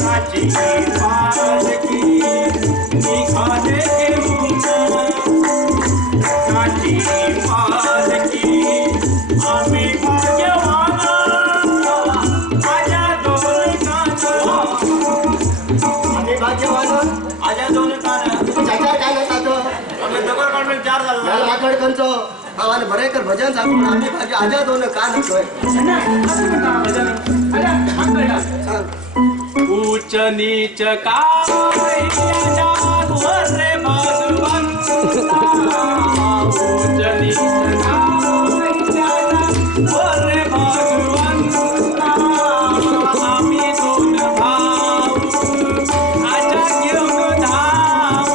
काची पालकी निघाले काची पालकी आम्ही भाग्यवान आजा दोन कान आम्ही भाग्यवान आजा दोन कान चाचा काय नसतात आम्ही दगड काढून चार झालो याला मागड कंचो आवाज भरेकर भजन सांगून आम्ही भाग्य आजा दोन कान होतोय ऊंच नीच काय वर रे भगवंता ऊंच नीच काय वर रे भगवंता आम्ही दोन भाऊ आजा घेऊन धाव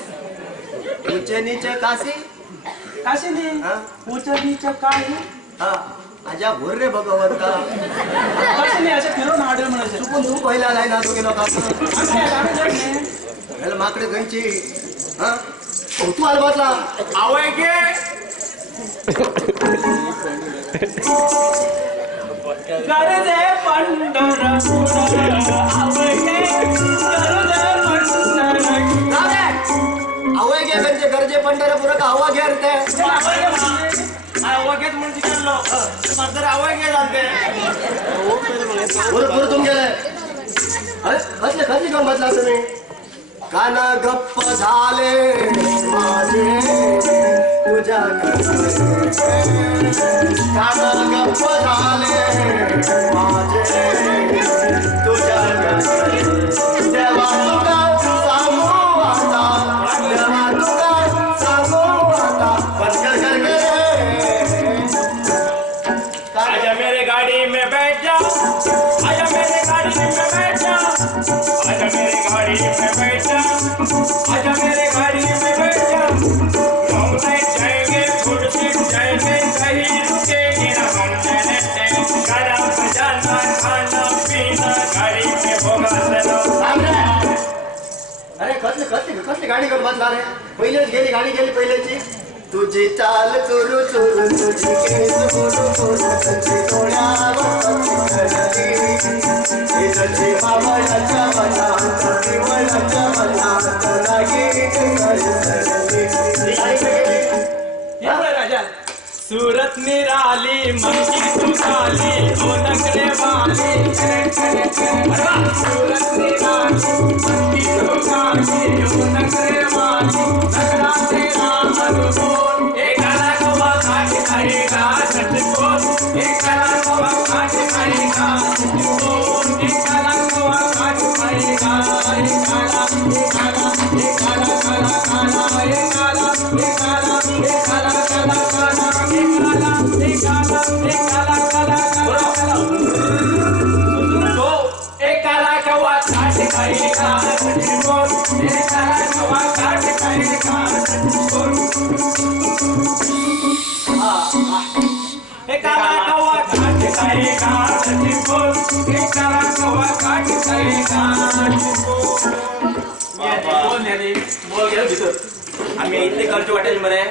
उच्च नीच काशी काशीनी हा? ऊंच नीच काय हा आजा भोर रे भगवंता काशीनी असे फिरवून हॉटेल म्हणायचे चुकून तू पहिला नाही ना तू गेलो का याला माकडे गंची हा तू आला बसला आवय गे गरजे पंढरपूर आवय गे गरजे पंढरपूर आवय घे गंजे गरजे पंढरपूर का हवा घे रे आवगेत म्हणजे केलो मात्र आवय गे झालते भरपूर तुम गेले अरे बसले कधी घेऊन बसला तुम्ही कान गप्प झाले माझे तुझ्या कान गप्प झाले माझे तुझ्या देवा तुका सांगू आता देवा तुका सांगू आता बंद कर आजा मेरे गाड़ी में बैठ जा आजा मेरे गाड़ी में बैठ जा आजा मेरे गाड़ी में बैठ जा आजा मेरे गाड़ी में बैठ जा लॉन्ग नाइट जाएंगे गुड सीट जाएंगे कहीं रुकेंगे ना हम चलते गाना बजाना खाना पीना गाड़ी में होगा चलो अरे कसली गाडी घेऊन बसला रे पहिलेच गेली गाडी गेली पहिल्याची तुझी चाल चुरू चुरू तुझी केस बोलू बोलू तुझी तुझी मावळाच्या मनात केवळाच्या मनात लागे राजा सूरत निराली मंगी तू काली ओ नखरे वाली सूरत निराली मंगी तू काली ओ नखरे वाली नखरा तेरा मनमोहन एक काला कौवा काट खाएगा सचकोन एक काला कौवा काट खाएगा सचकोन एक काला कौवा काट खाएगा एक काला काला काला काला एक काला काला काला एकाला कवा काट खाएगा एकाला कवा काट खाएगा एकाला कवा काट खाएगा एकाला कवा काट खाएगा आम्ही इथे करतो हॉटेलमध्ये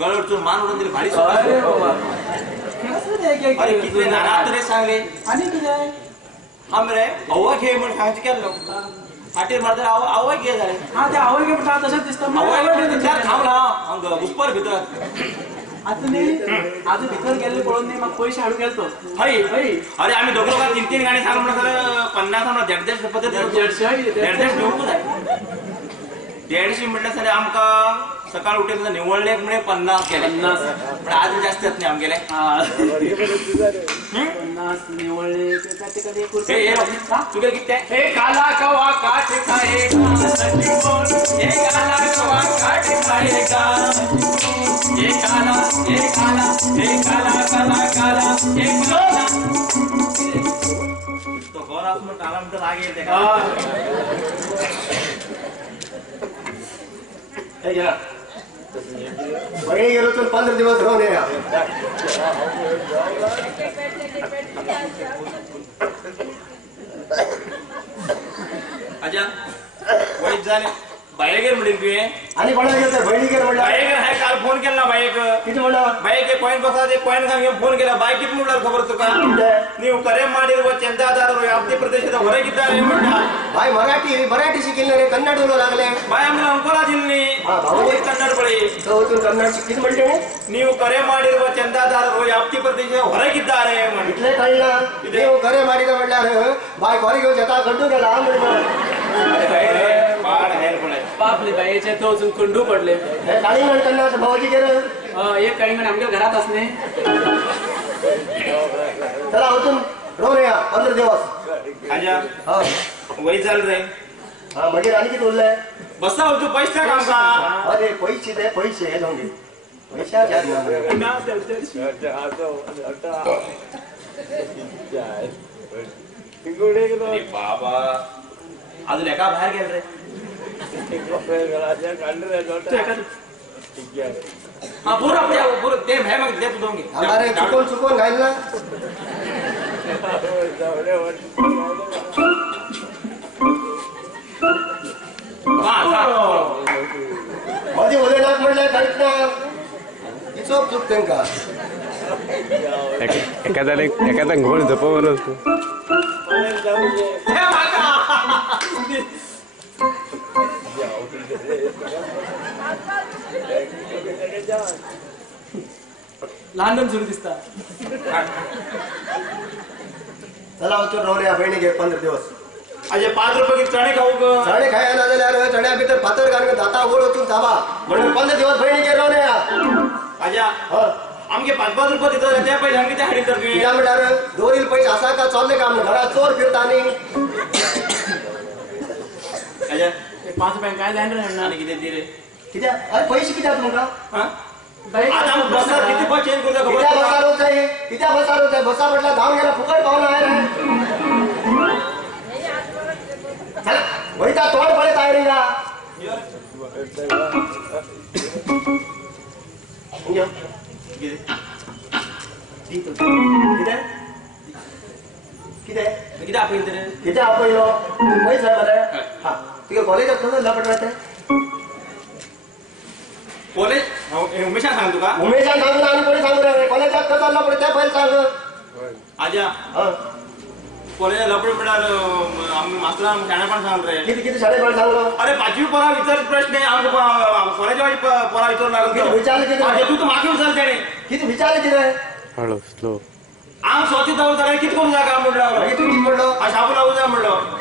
गळवटून मान उडून दिली भारी अरे किती नाना तरी सांगले आणि हमरे अव्वा घे म्हणून सांगायचं केलं हॉटेल मध्ये अव्वा घे झाले हा ते आवय गे पण तसंच दिसतं अव्वा थांबला अंग घुसपर भितर आता नाही आज भितर गेले पळून नाही मग पैसे हाडू गेलतो हई अरे आम्ही दोघं लोक तीन गाणी सांग म्हणून 50 जगदेश पद्धत 150 म्हटलं सर आमका सकाळ उठेल निवडले म्हणजे 50 केले 50 पण आज जास्त नाही आम गेले 50 निवडले तुझे किती हे काला कवा काट खाएगा सचकोन हे काला कवा काट खाएगा हे काला काला हे काला तो कौन आपको काला मतलब आगे देखा बघे गेलो तर 15 दिवस राहून या आजा वाईट झाले बायगेर म्हणेन तुवें आणि कोणाला गेलं बहिणीगेर म्हणलं बायगेर हाय काल फोन केला ना बायक किती म्हणलं बायक कॉइन बसा ते कॉइन घेऊन फोन केला बाय किती म्हणला खबर तुका ನೀವು ಕರೆ ಮಾಡಿರುವ ಚಂದಾದಾರರು ವ್ಯಾಪ್ತಿ ಪ್ರದೇಶದ ಹೊರಗಿದ್ದಾರೆ म्हणला बाय मराठी शिकले रे कन्नड बोलू लागले बाय आम्हाला अंकोला दिल्ली कन्नड बळी कन्नड किती म्हणते ನೀವು ಕರೆ ಮಾಡಿರುವ ಚಂದಾದಾರರು ವ್ಯಾಪ್ತಿ ಪ್ರದೇಶದ ಹೊರಗಿದ್ದಾರೆ इथले कळलं ನೀವು ಕರೆ ಮಾಡಿದ म्हणल्यार बाय घरी घेऊन येता गड्डू गेला बापले बायेचे तो अजून कंडू पडले हे काळी म्हणताना भाऊजी गेलं एक काळी म्हण आमच्या घरात असणे चला होतून रोवून या 15 दिवस आजा हा वय चाल रे हा मागीर आणि किती उरले बसा होतो पैसा काम का अरे पैसे दे पैसे जाऊन दे पैसा बाबा अजून एका बाहेर गेल रे हा पूरा ते भय मग दे तू दोंगे अरे चुकून घायल ना मध्ये उदयनाथ म्हणलं काहीच ना चोप चूक त्यांका एखादा घोड झोपावर असतो लहान सुरू दिसता चला होतो रोवल्या बहिणी घे 15 दिवस अजे 5 रुपये की चणे खाऊ ग चणे खायला जाल्यार चण्या भितर फातर घालून दाता ओळ वचून थांबा म्हणून 15 दिवस बहिणी घे रोवल्या आजा हो आमगे 5 रुपये दितो त्या पहिले आमगे त्या हाडी तर कित्याक म्हणल्यार दोरील पैसे असा का चालले का आमच्या घरात चोर फिरतानी आजा 5 रुपये काय जाण रे आणि किती दे रे कित्याक अरे पैसे कित्याक तुमका हा आता बसर किती पण चेंज करू खबर कित्याक बसार होत आहे कित्याक बसार होत आहे बसा म्हटलं धाव गेला फुकट पाहुणा आहे रे चला वैता तोंड पडत आहे रे का किती आपण रे किती आपयलो पैसे आहे बरं हा तुझ्या कॉलेजात कसं लपट राहते कॉलेज उमेशा सांग तुका उमेशान सांगून आणि कोणी सांगू रे कॉलेजात कसं लपट त्या पहिले सांग आजा हा कॉलेज लपड म्हणणार आम्ही मास्टर शाळा पण सांग रे किती शाळेकडे सांगलो अरे 5वी पोरा विचार प्रश्न आहे आमचं कॉलेज वाली पोरा विचारू लागलो किती विचारले किती तू तर मागे विचार त्याने किती विचारले किती हळू स्लो आम स्वच्छ जाऊ जरा किती करू जा काम म्हणलं तू किती म्हणलो हा शाबू लावू जा म्हणलं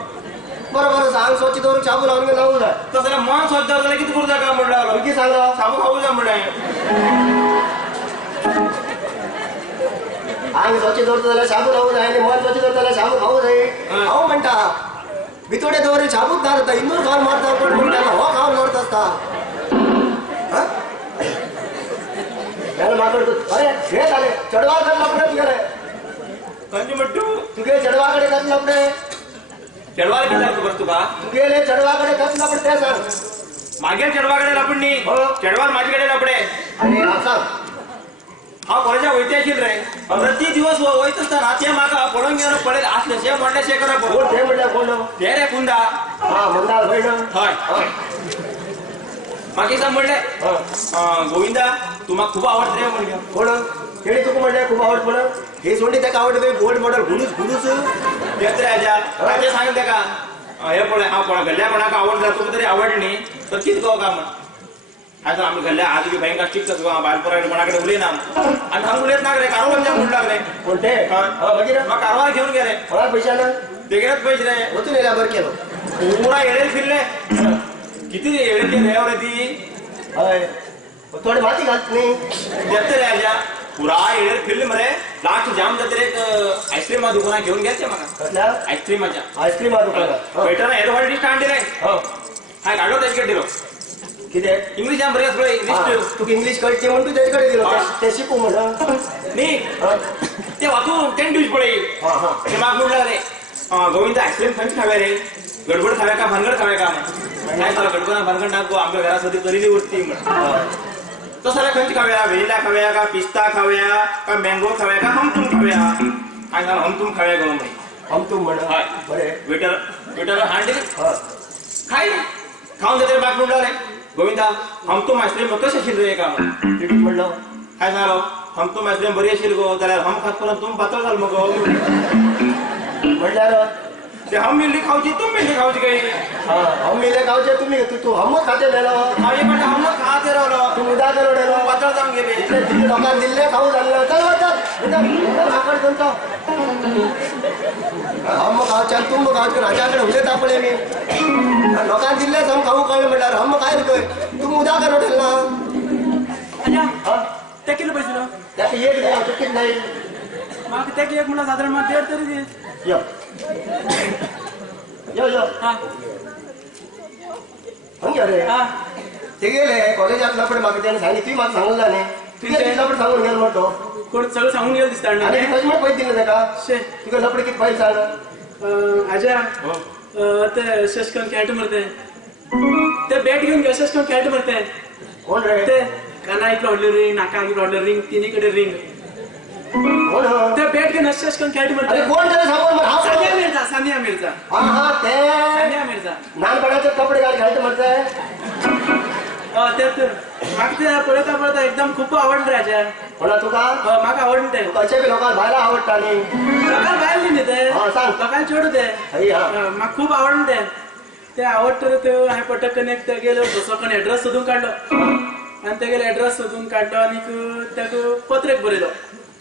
बरोबर सांग स्वच्छ दौरून शाबू लावून लावू जाय तसं मन स्वच्छ जाऊ जरा किती करू जा काम म्हणलं किती सांगलो शाबू खाऊ जा म्हणलं आंग स्वच्छ दौरतो त्याला शाबू लावू जाय आणि मन स्वच्छ दौरतो त्याला शाबू खाऊ जाय खाऊ म्हणता बितोडे दौरे शाबूत धारता इंदूर खाऊन मारता कोण म्हणता हो खाऊन मारत असता त्याला माकड अरे हे झाले चढवाकडे लपडत गेले कंजी म्हटू तुगे चढवाकडे कस लपडे चढवायला किती लागतो बस तुका तुगेले चढवाकडे कस लपडे ते सांग मागे चढवाकडे लपडणी हो. चढवाल माझ्याकडे लपडे अरे असा हा कॉलेजा वैते असेल रे प्रति दिवस वैत असताना ते मागा पडून गेलं पडेल असले शे म्हणले शे करा कोण ते म्हणल्या कोण ते रे कुंदा हा मंदार बहिण हय मागे सांग म्हणले गोविंदा तुम्हाला खूप आवडते रे म्हणजे कोण केळी तुका म्हणले खूप आवड पण हे सोडली त्याका आवडते गोल्ड मॉडेल घुडूस तेच रे राजा राजा सांगेल त्या का हे पडे हा कोणा गल्ल्या कोणाक आवडला तुका तरी आवडली तर किती गाव का म्हण आता आम्ही गल्ल्या आज बी भयंकर शिकतच बालपुरा कोणाकडे उले ना आणि थांब उलेत ना रे कारवार म्हणू लागले कोणते बघिरा मग कारवार घेऊन गेले कोणा पैशानं ते गेलेच पैसे रे होतून येला बरं केलं पुरा येडेल फिरले किती येडेल केले रे ती हय थोडी माती घालत नाही देते रे राजा पुरा येडेल फिरले मरे लास्ट जाम जाते रे आईस्क्रीम दुकाना घेऊन गेलते मला कसल्या आईस्क्रीमाच्या आईस्क्रीम आ दुकानात वेटर एडवाड डिश आणली रे हो हाय काढलो त्याच्याकडे दिलो किती इंग्लिश आम बरेच बरे इंग्लिश तू इंग्लिश कळते म्हणून तू त्याच्याकडे दिलो ते शिकू म्हणा नाही ते वाचून 10 दिवस पडे हा हा ते माग म्हटलं रे गोविंद आईस्क्रीम खंच खाव्या रे गडबड खाव्या का भानगड खाव्या का काय चला गडबड भानगड टाकू आमच्या घरासाठी तरी उरती तसं खंच खाव्या व्हेनिला खाव्या का पिस्ता खाव्या का मँगो खाव्या का हमतुम खाव्या काय झालं हमतुम खाव्या गो म्हणे हम तू म्हणा हाय बरे वेटर हांडी हा खाई खाऊन जाते बाग म्हणलं गोविंदा हम तो मास्टर मग कशा शिल रे काम किती म्हणलं काय झालं हम तो मास्टर बरी असेल गो जाल्यार हम खात पर्यंत तुम पातळ झाल मग म्हणल्यार ते हम मिल्ली खाऊची तुम मिल्ली खाऊची काही हम मिले गावचे तुम्ही तू हम खाते नेलो माझे पण हम खाते राहिलो तू उदा करो नेलो पातळ जाऊन गेले इतले दिल्ली लोकांना दिल्ले खाऊ झालं चल तुमचं हम गावच्या तुम गावच्या राजाकडे उलट आपले मी लोकांना दिल्ले हम खाऊ कळलं म्हणल्यार हम काय रे तू उदा करो ठेवला अण्णा ते किलो पैसे लो त्यात एक द्या चुकीत नाही म्हाका तेक एक म्हणल्यार साधारण म्हाका 1.5 तरी दी यो यो यो हा हंगे रे हा ते गेले कॉलेजात लपडे म्हाका त्याने सांगितलं ती म्हाका सांगला नाही तुझ्या लपडे सांगून गेलो म्हणतो कोण सगळं सांगून गेलं दिसता अण्णा आणि कशी पैसे दिले त्याका शे तुका लपडे किती पैसे सांग आजा ते शशकन खेळट मरते ते बॅट घेऊन घे शशकन खेळट मरते कोण रे ते काना इकडे व्हडले रिंग नाका इकडे व्हडले रिंग तिन्ही कडे रिंग कोण ते बॅट घेऊन शशकन खेळट मरते अरे कोण त्याला सांगून मग हा सानिया मिर्झा सानिया मिर्झा हा ते सानिया मिर्झा नानपणाचे कपडे घालते म्हणते ते म्हाका ते पळयता एकदम खूप आवडलं राजा कोणा तुका म्हाका आवडलं ते कशे बी लोकांना भायला आवडटा न्ही लोकांना बायले न्ही ते हा, सांग. लोकांना चेडू ते हय, हा. म्हाका खूप आवडलं ते आवडटा ते हांवें पटकन एक ते गेलो बसोकन एड्रेस सोदून काडलो आनी तेगेलो एड्रेस सोदून काडलो आनी तेका पत्र एक बरयलो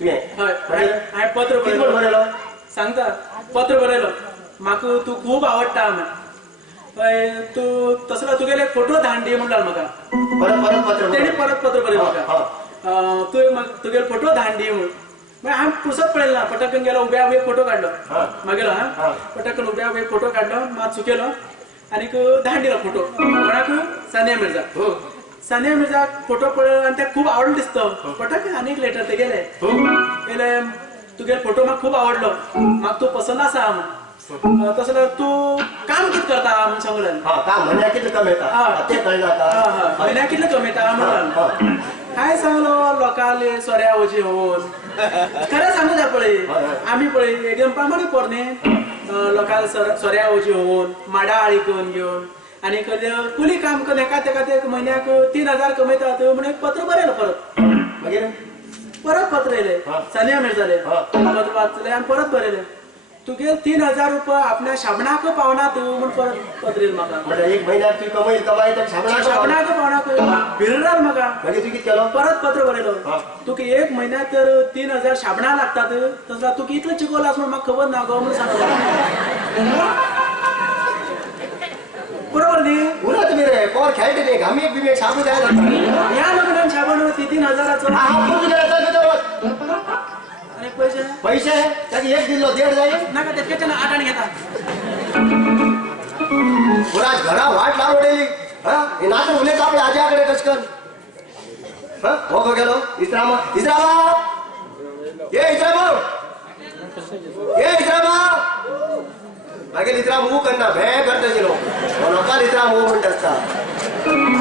तुवें हय हांवें पत्र किती म्हण बरयलो बरयलो सांगता पत्र बरयलो म्हाका तू खूब आवडटा हय तू तसलो तुगेले फोटो धाडून दी म्हणलो म्हाका परत परत पत्र तेणी परत पत्र बरयलो हा, म्हाका तुगेले फोटो धाडून दी म्हूण मागीर हांवें पुसत पळयलो ना पटकन गेलो उब्या उबे फोटो काडलो हा. मागेलो हा. हा पटकन उब्या उबे फोटो काडलो मात चुकेलो आनीक धाडून दिलो फोटो कोणाक सानिया मिर्झा हो सानिया मिर्झा फोटो पळयलो आनी तेका खूब आवडलो दिसतो पटकन आनीक लेटर ते गेले हो गेले तुगे फोटो म्हाका खूब आवडलो म्हाका तू पसंद आसा म्हूण तसो जाल्यार तूं काम कितें करता म्हूण सांगलें हा काम म्हण्या कितले कमी येता ते कळना आता म्हयन्याक कितले कमयता म्हणून काय सांगलो लोकांले सोऱ्या वची होऊन खरें सांगू जाय पळय आमी पळय एकदम प्रामाणीक पोर न्ही लोकांले सोऱ्या वची होऊन माडा आळी करून घेवन आनी कुली काम करून एका तेका ते म्हयन्याक 3000 कमयतात म्हणून एक पत्र बरयलो परत मागीर परत पत्र येयले सानिया मिर्झाले पत्र वाचले आनी परत बरयले तुगे 3000 रुपये आपल्या शाबणाक पावनात म्हूण परत पत्र येयलें म्हाका म्हणजे एक महिन्यात तू कमाई तर शाबणाक पावनाक भिरणार म्हाका मागीर तू कितें केलो परत पत्र बरयलो तुका एक म्हयन्याक तर 3000 शाबणां लागतात तसला तुका इतलें चिकोलास म्हूण म्हाका खबर ना गो म्हूण सांगलो बरोबर न्ही उरत मी रे कोण खेळटे न्ही घामी बिमे शाबू जाय जाता ह्या लग्नान शाबण 3000ाचो हा पूर्ण गेला आनी पयशे पैसे त्याची एक दिलो 1.5 जाईल नाका ते किचन 8 आनी घेता पुरा घरा वाट लावलेली हा हे नातं उलट आपल्या आज्याकडे कशकन हा हो गेलो इस्रामा ये इस्रामा मागीर इस्राम ऊ करना भे करता गेलो लोकांना इस्राम ऊ म्हणटा आसता